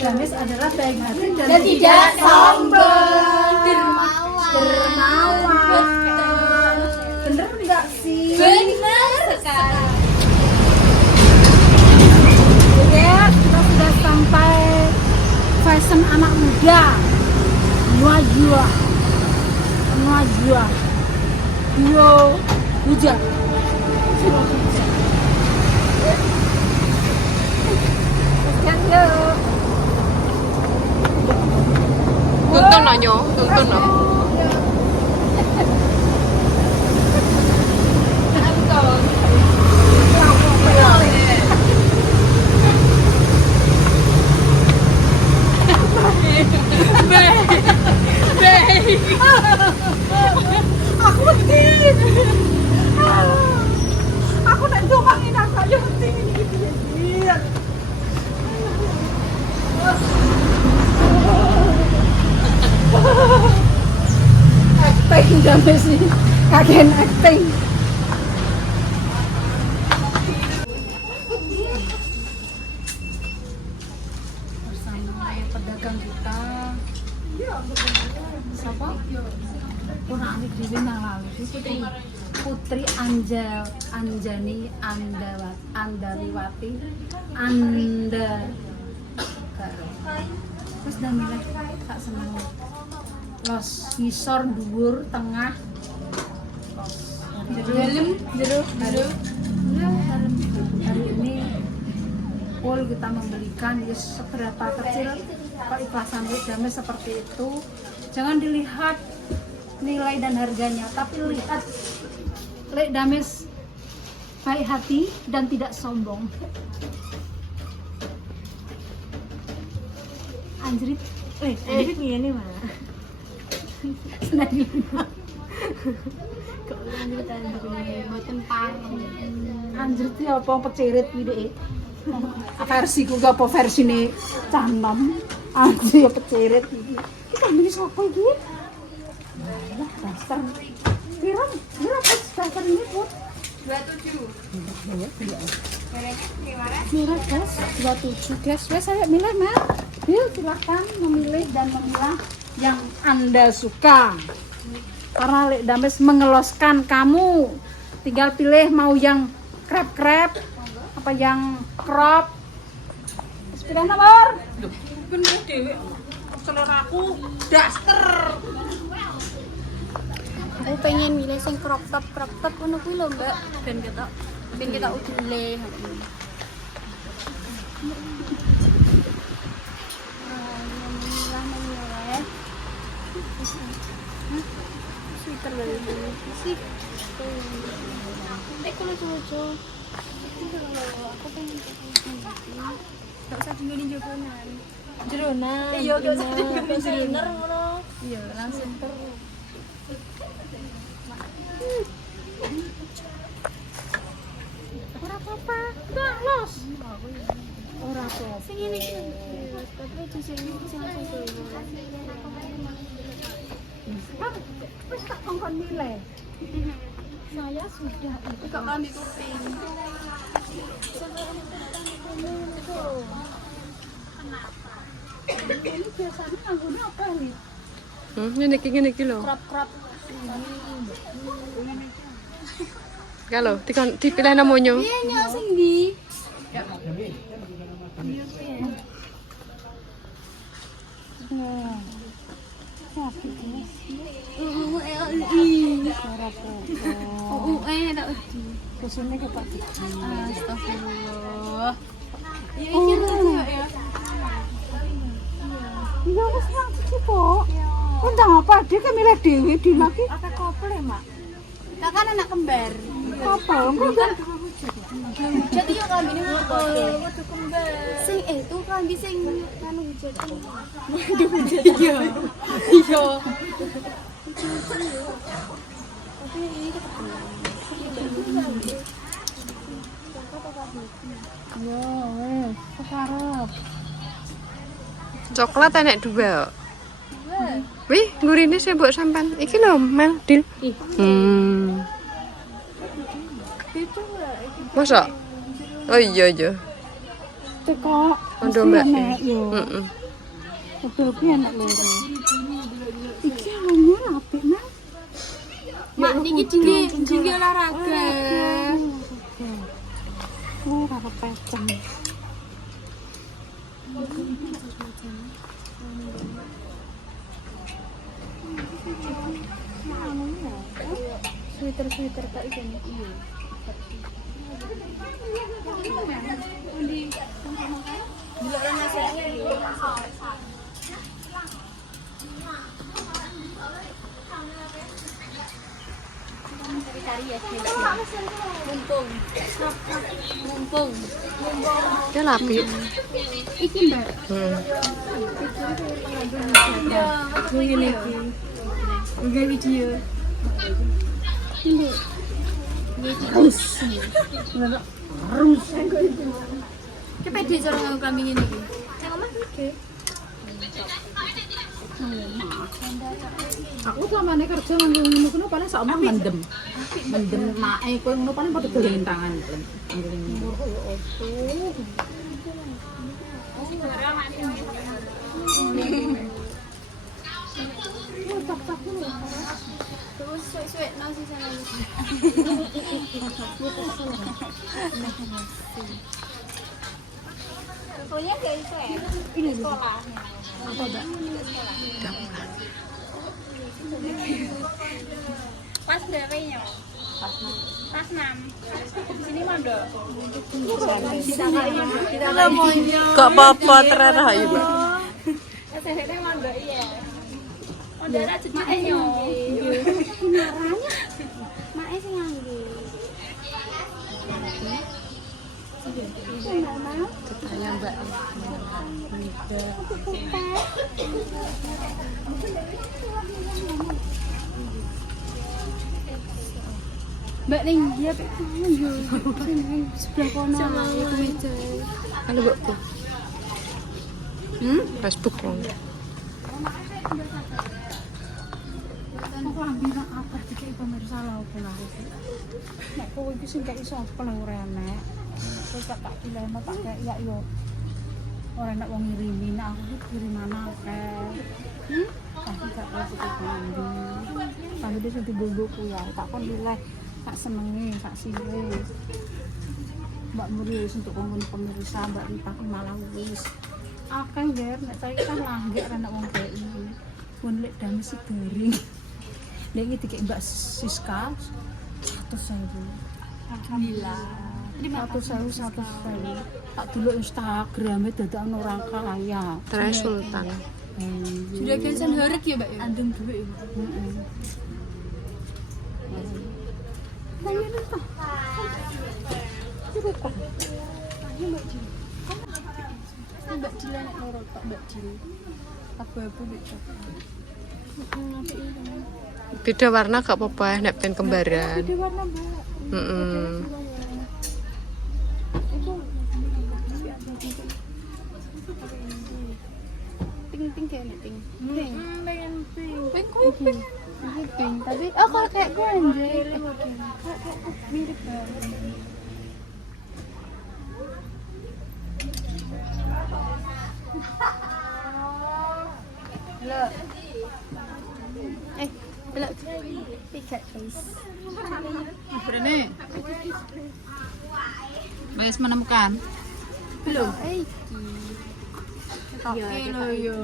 Dames adalah baik hati dan tidak sombong, dermawan. Bener enggak sih? Benar sekali. Ya, kita sudah sampai fashion anak muda. Najwa. Yo, hujan. Tuntun nyo, tuntun no. Aku penting. Aku nak jokangin aku yang penting ini gitu. Acting jamnya sih, kagen acting. Bersama pedagang kita, siapa? Kurang anik di yang lalu Putri Anjani Andaliwati terus damilah tak senang los ngisor dhuwur tengah los jero hari ini full kita membelikan seberapa kecil keikhlasan Dames seperti itu. Jangan dilihat nilai dan harganya, tapi lihat Dames baik hati dan tidak sombong. Anjrit ini mah. Senang Kok lanjut mboten pareng. Anjrit ya apa pecirit iki. Versi ku apa versine cah nom. Anjir ya pecirit iki. Iki kan ini sapa iki? Lah dasar. Pirang, berapa dasar ini, Put? 27. Murah guys, 27 guys. Wes saya milih, Mas. Yuk silakan memilih dan memilah yang Anda suka. Karena Dames mengeloskan kamu. Tinggal pilih mau yang krep-krep apa yang crop. Sepeda nomor. Bener dewe. Selera aku daster. Aku pengen milih sing crop top ngono kuwi lho, Mbak. Ben kita udule. Sih. Kalau lucu. Aku pengen enggak usah tinggalin jokonan. Jeronan. Iya, enggak usah tinggalin jeronan ngono. Iya, langsung ora apa-apa. Enggak los. Ora apa-apa. Sing ngene iki. Tapi di sini langsung tuh. Wis tak kongkon milih. Saya sudah itu Kok kami kuping. ini biasanya nganggunya apa nih? Ngene iki lho. Krop. Kalau dipilih namanya. Iya nyok sing ndi? Terus ini kita Astagfirullah. Iya iki ya. iya wis nang iki kok. Undang apa dia kan milih dewi di lagi. Apa couple ya, Mak? Kak kan anak kembar. Apa? Enggak. Jadi yo kambine kudu kembar. Sing itu kambi sing anu hujat. Iya. Iya. Tapi ini ketemu. Ya wes, sekarang. Coklat enek dua. Wah. Wih, ngurine sih mbok sampean. Iki lho, Mel, Dil. Ih. Masa? Oh iya. Teko. Aduh, Mbak. Yo. Heeh. Betul ki enak loro. Iki anyar apik nah. Mak niki jingge olahraga. Oh, ora peceng. Sweater tak iki. Iya. Cari ya, mumpung. Ya lapi. Iki Mbak. Ngene iki. Ngene video. Harus. Cepet di cara nganggo kambing ini iki. Aku samane kerja nganggo ngono kuwi paling sak omah mendem. Mendem mae kowe ngono paling padha geleng tangan. Terus suwe-suwe nang sisa lagi. Pokoknya kayak itu ya. Ini sekolah. Apa enggak? Pas berapanya? Pas 6. Di sini mondok. Kita mondok. Kok apa-apa terarah ya, Mbak? SSD mondok iya. Mondok ra cedhake yo. Mae sing ngangge. Tanya Mbak. Mbak ning dia yo. Sebelah kono itu meja. Halo, Mbak. Facebook dong. Aku ambil apa dikek pemirsa lho aku lah. Nek kowe iki sing kek iso apa lho ora enek. Terus tak dilema tak kayak ya yo. Ora enak wong ngirimi, nek aku ki kiriman akeh. Tapi gak tau kemandi. Tapi dia sing dibogoku ya, tak kon milih tak senenge, tak sire. Mbak Muri wis untuk ngomong pemirsa, Mbak Rita ki malah wis akeh nger nek saiki kan langgek ora enak wong kek iki. Pun lek dame si garing. Lek iki dikek Mbak Siska 100.000. Alhamdulillah. Terima kasih. Tak dulu Instagramnya dadakan orang kaya. Terus Sultan. Sudah kencan horek ya, Mbak ya? Andeng duit. Tanya apa? Cerita. Mbak Dila nek loro tok Mbak Dila. Abu-abu Mbak coklat. Beda warna gak apa-apa nek pengen kembaran. Beda warna, Mbak. Pink kayak nih pink. Pink. Pengen pink. Pink kok pink. Ini pink. Tapi kalau kayak gue anjir. Kayak mirip banget. Halo. Halo. Tiga guys. Brene. Wes menemukan. Belum. Iya yo.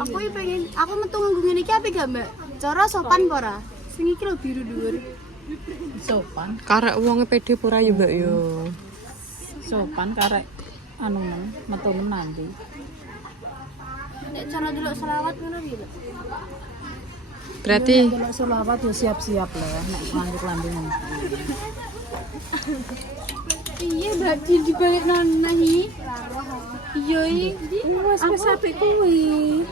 Aku pengen, aku metu nganggo ngene iki apik gak, Mbak? Cara sopan apa ora? Sing iki lho biru dhuwur. Sopan. Karek wonge pede pura ya, Mbak yo. Sopan karek anu metu nanti. Nek cara delok selawat ngono iki lho. Berarti Kalau selawat ya siap-siap lah nek lanjut-lanjut. Iya, Mbak di balik nana iki. Iya iki. Wes apik kuwi.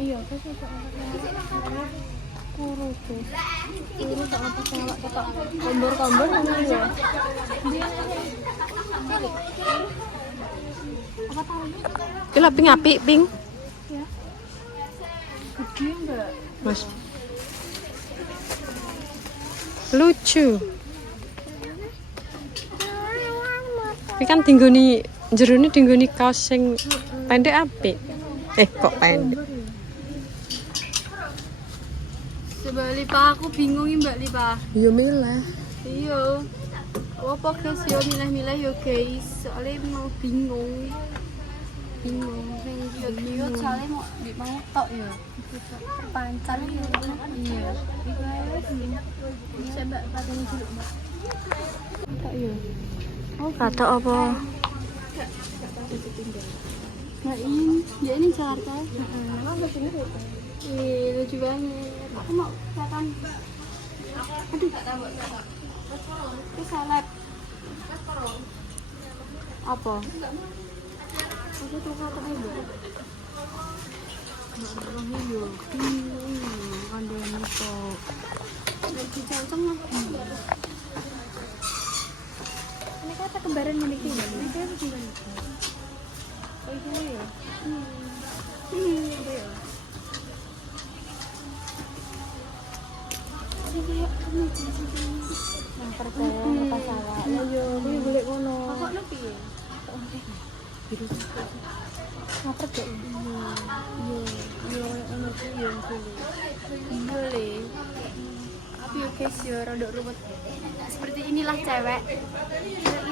Iya, kok Kuru guys. Kuru tak apa cewek ketok kombor-kombor ngono ya. Apa tahu? Iki lah ping apik, ping. Ya. Gede enggak? Mas. Lucu. Tapi kan tinggoni jerone tinggoni kaos sing pendek apik. Kok pendek. Coba Lipa, aku bingung nih Mbak Lipa. Yo milih. Iya. Apa guys yo milih-milih yo guys. Soalnya mau bingung. Sing yo soalnya mau tok ya. Terpancar ya. Iya. Bisa Mbak pakai dulu Mbak. Tok ya. Oh, Kata apa? Nah ini, ya ini Jakarta. Nama sini lucu. Lucu banget. Aku mau kelihatan. Aduh, itu seleb. Apa? Aku tuh kata ibu. Orangnya yo, ada yang kok. Lagi canceng lah. Ini kata kembaran milik ini. Ini kayak begini. Oh ini ya. Apa ya? Yang percaya apa salah? Ya yo, kuwi golek ngono. Kok lu piye? Biru. Ngapa gak ini? Iya, ono kuwi yo kuwi. Iya le. Tapi yo guys yo rada ruwet. Seperti inilah cewek.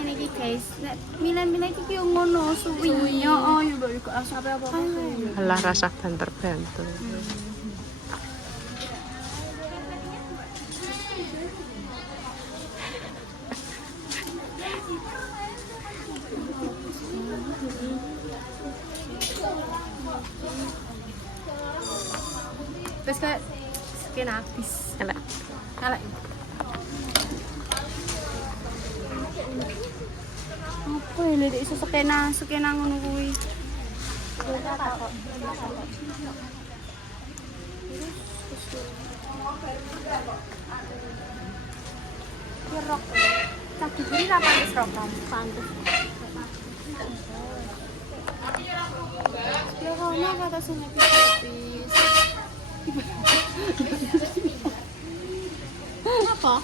Ini iki guys. Nek milih-milih iki yo ngono suwi. Oh yo mbak kok langsung apa-apa. Alah rasa banter-banter. Terus kayak skin habis. Elek. Kalah. Apa ya lirik iso skena ngono kuwi. Rok. Kaki kiri apa pantes rokan? Pantes. Ya kono kata sing habis. Apa?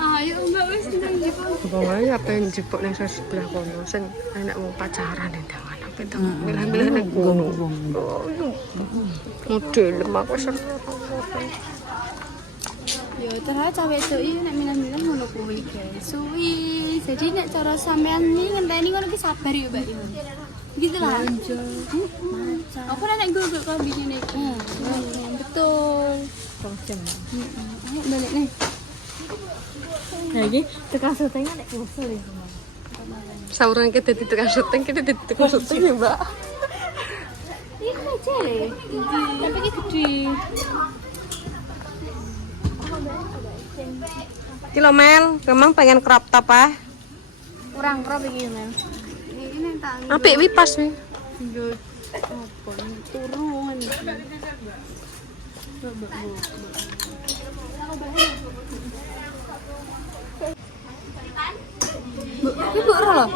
Ayo mbak wis nang jipuk. Pokoknya apa yang jipuk nang sebelah kono sing enak mau pacaran ndang ana petang milih-milih nang kono. Oh iya. Model aku seru. Ya terus cawe wedok iki nek milih-milih ngono kuwi guys. Suwi. Jadi nek cara sampean iki ngenteni ngono ki sabar ya mbak. Gitu lah. Aku nek gue kok bikin iki. Betul. 2 jam. Ayo balik nih. Nah iki tekan syutingnya nek usul iki. Sauran kita di tukang syuting, kita di tukang syuting ya, Mbak. Ini aja deh. Tapi ini gede. Kilo Mel, memang pengen crop top ah? Kurang crop iki, Mel. Ini tak Apik wi pas wi. Yo apa turun iki. Ibu ora lho.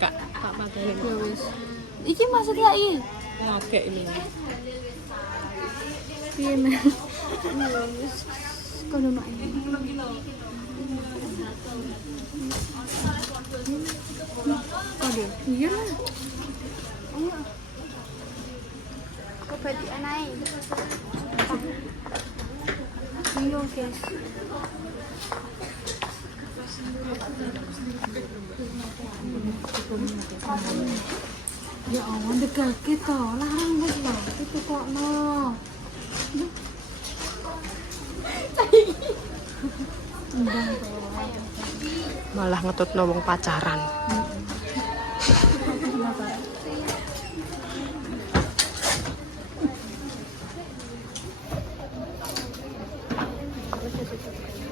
Kak pateni. Ya wis. Iki maksud ya iki. Ngakek ini. Piye, Mel? Ya wis. Kono mak iki. Kode. Iya lah. Ayo. Kok badi anai? Iya, guys. Ya Allah, dekake to, larang wis lho, itu kok no. Malah ngetutno wong pacaran.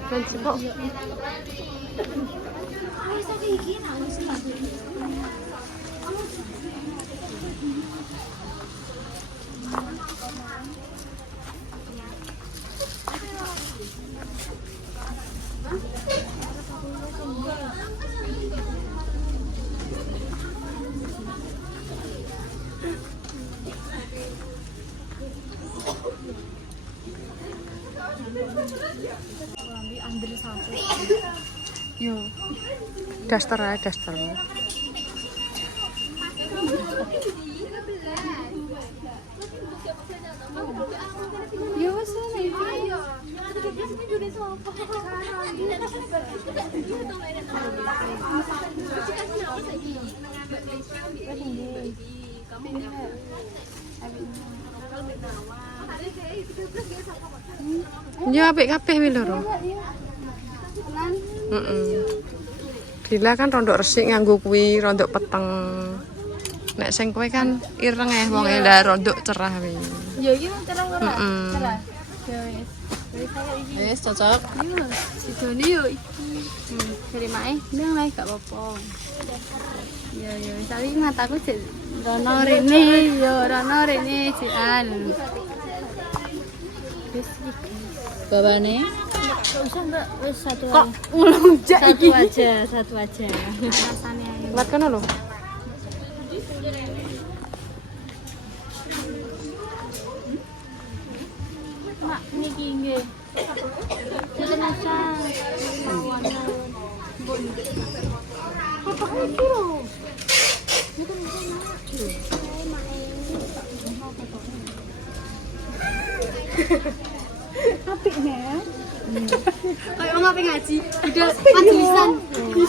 Dan kok Ambil satu. Yo. Daster aja, daster. Yo wes nih. Ya apik kabeh wi loro. Gila kan rondok resik nganggo kuwi, rondok peteng. Nek sing kowe kan ireng wonge lah rondok cerah wi. Yo iki mau cerah ora? Heeh. Cerah. Yo wes. Wes saya iki. Wis cocok. Yo, sidone yo iki. Dari mae, nang lae gak apa-apa. Yo, tapi mataku cek rono rene, yo rono rene cian. Wis iki. Babane Gak usah Mbak, wis satu Kok aja. ngelunjak Satu aja. Rasane ae. Kuat kan lho. Mak niki nggih. Boten usah. Apa iki lho? apik nih. Kayak wong ape ngaji, budal majelisan.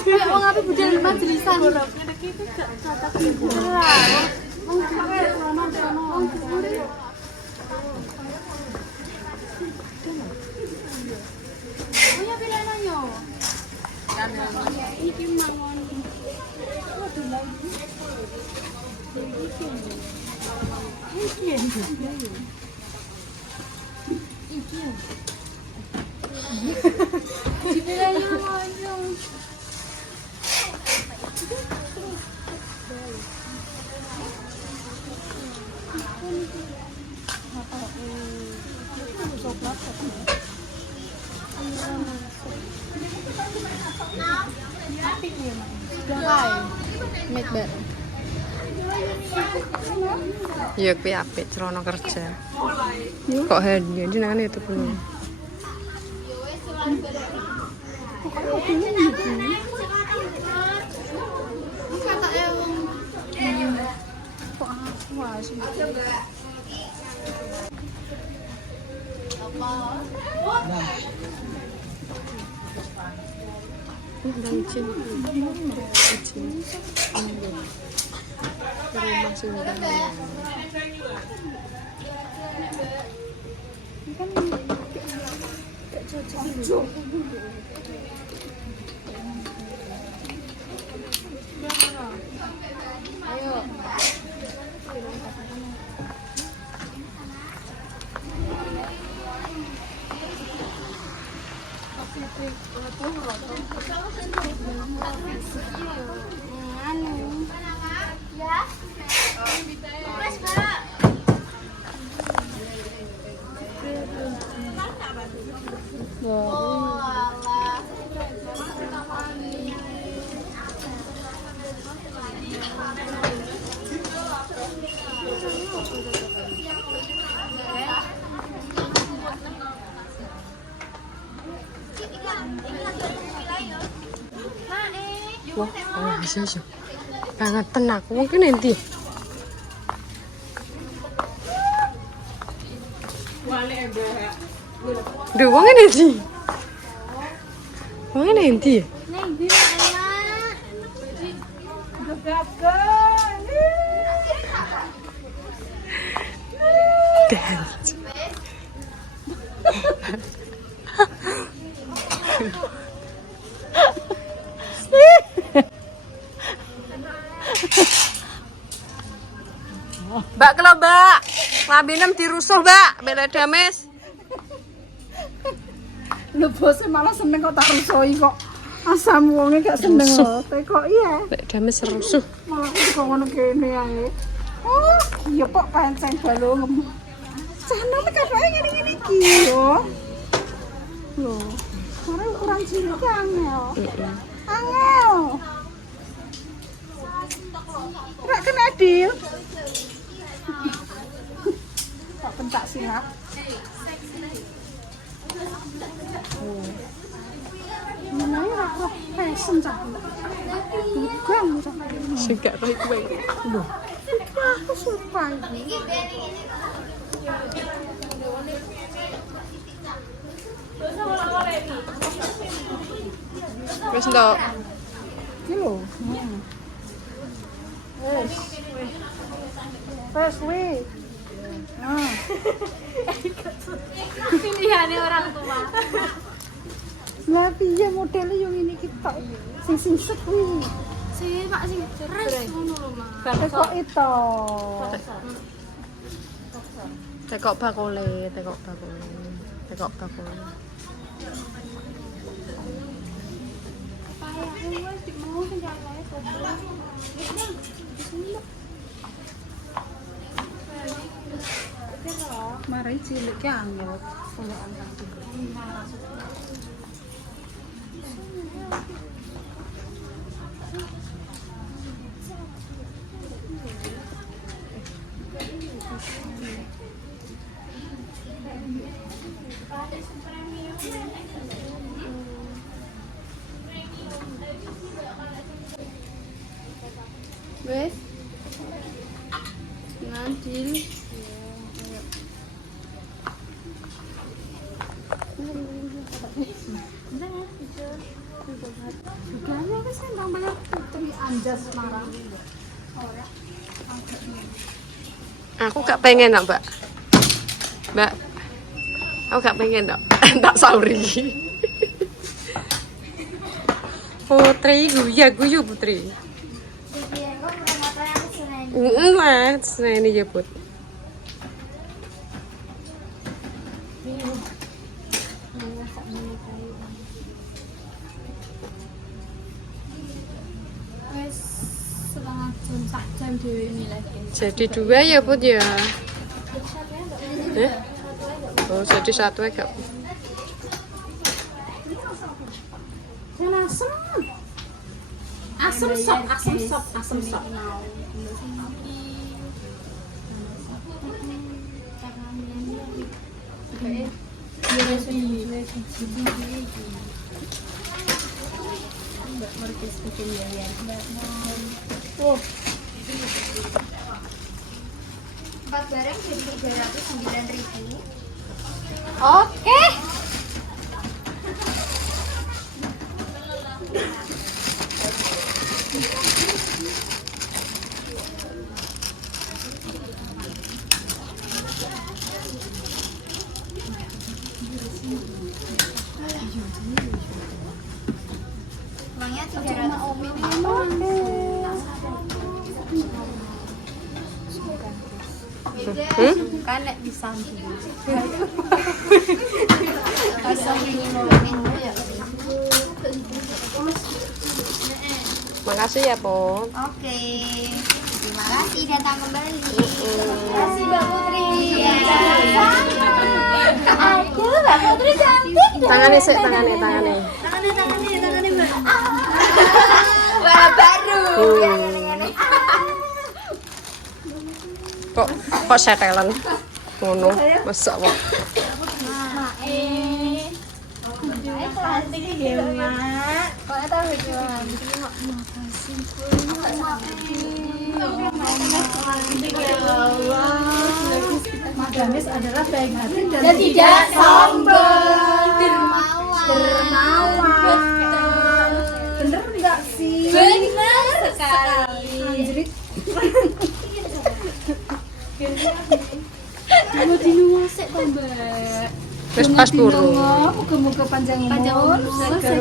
Kayak wong ape budal majelisan. Ya kuwi apik celana kerja. Kok hadiah jenengan itu pun. Lancin. Rumah singgahan. Wah, bisa. Bangetan aku mungkin nanti. Duh, wongnya nanti. Wongnya nanti. Neng, dia enak. Dance. Mbak kalau mbak, labinem dirusuh mbak, bela dames. Lu bosnya malah seneng kok tak rusoi kok. Asam wongnya gak seneng loh. Kok iya. Mbak dames rusuh. Malah aku kok ngono kene ae. Oh, iya kok pancen balung. Jangan kadoke ngene-ngene iki yo. Loh, karena ukuran cilik ki angel. Angel. Rak kena adil. Kok pentak silat. Oh. Mulai aku fashion cah. Bukan cah. Sing gak roh kowe. Loh. Aku suka ini. Wis ndok. Iki lho. Wes. Wes wih. Nah. Pilihannya orang tua. Lah piye modele yo ngene iki tok. Sing singset kuwi. Sih, Pak sing keras ngono lho, Mas. Kok itu. Tekok bakule, tekok bakule. Tekok bakule. Kayak wis di mau sing jalae kok. Mari cilik ki angel. Koyo angkat juga. Wes. Ngadil. Sugane wis nang bayar putri anjas marang. Aku gak pengen nak, Mbak. Mbak. Aku gak pengen nak. Tak sauri. Putri guyu Putri. Lah, ini ya, Put. Wes setengah jam, sak jam dhewe milih. Jadi 2 ya, Put ya. Oh, jadi 1 aja. Yang asem. Asem sop, asem sop, asem sop. Empat barang jadi 309.000. Oke. Uangnya 300. Kan nek bisa dulu. Bisa minum ya. Makasih ya, Put. Oke. Terima kasih datang kembali. Terima kasih Mbak Putri. Iya. Aduh, Mbak Putri cantik. Tangannya sih, tangannya. Tangannya Mbak. Wah, baru. Ya, ngene-ngene. Kok setelan ngono masak kok. Cantik ya, Mak. Kok tahu jualan. Magamis adalah baik hati dan Tidak sombong. Dermawan. Bener enggak sih? Benar sekali. Anjrit. Mau dinuwasek to, Mbak. Wis pas burung. Muga-muga panjang umur, seger